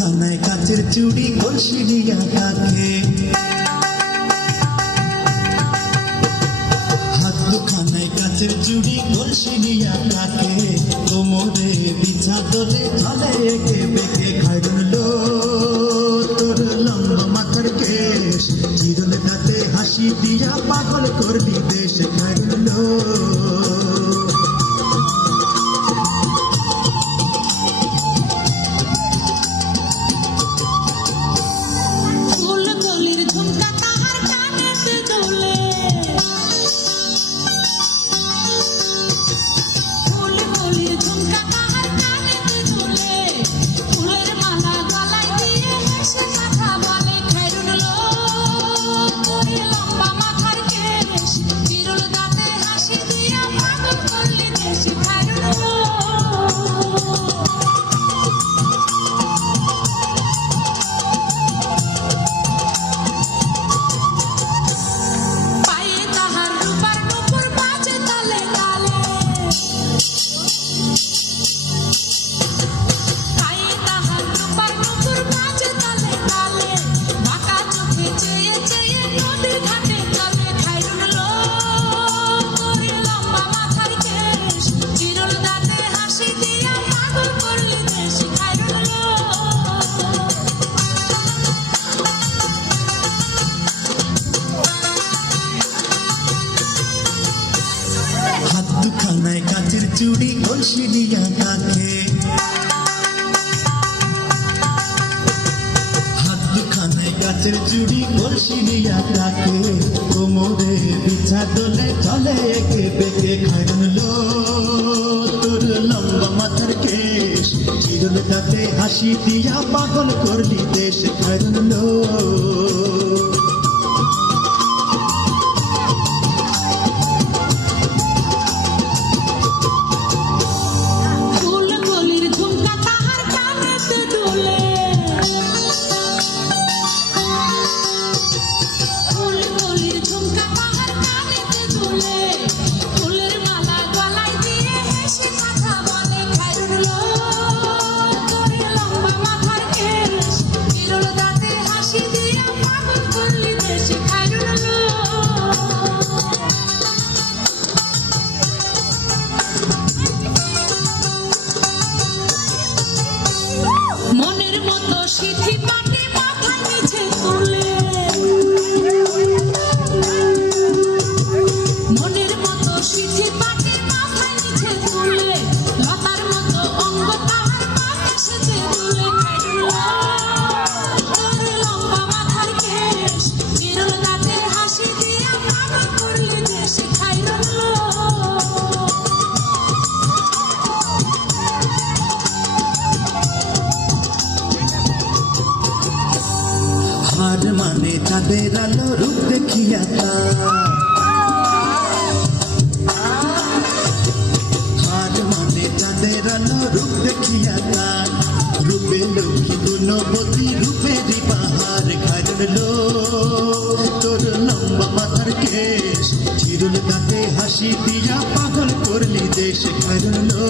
দুখানায় কাচের চুড়ি কলসি নিয়া কাকে, হাত দুখানায় কাচের চুড়ি কলসি নিয়া কাকে, কোমরে বিছা দোলে চলে একে বেঁকে খাইরুন লো তোর লম্বা মাথার কেশ, চিরল দাঁতে হাসি দিয়া পাগল করবি দেশ খাইরুন লো। দুখানায় কাচের চুড়ি কলসি নিয়া কাকে, হাত দুখানায় কাচের চুড়ি কলসি নিয়া কাকে, কোমরে বিছা দোলে চলে একে বেঁকে খাইরুন লো তোর লম্বা মাথার কেশ, চিরল দাঁতে হাসি দিয়া পাগল করলি দেশ খাইরুন লো। হার মানে চাঁদের আলো রূপ দেখিয়া তার, হার মানে চাঁদের আলো রূপ দেখিয়া তার, রূপে লক্ষ্মী গুণবতী রূপেরই পাহাড় খাইরুন লো তোর লম্বা মাথার কেশ, চিরুল দাঁতে হাসি দিয়া পাগল করলি দেশ খাইরুন লো।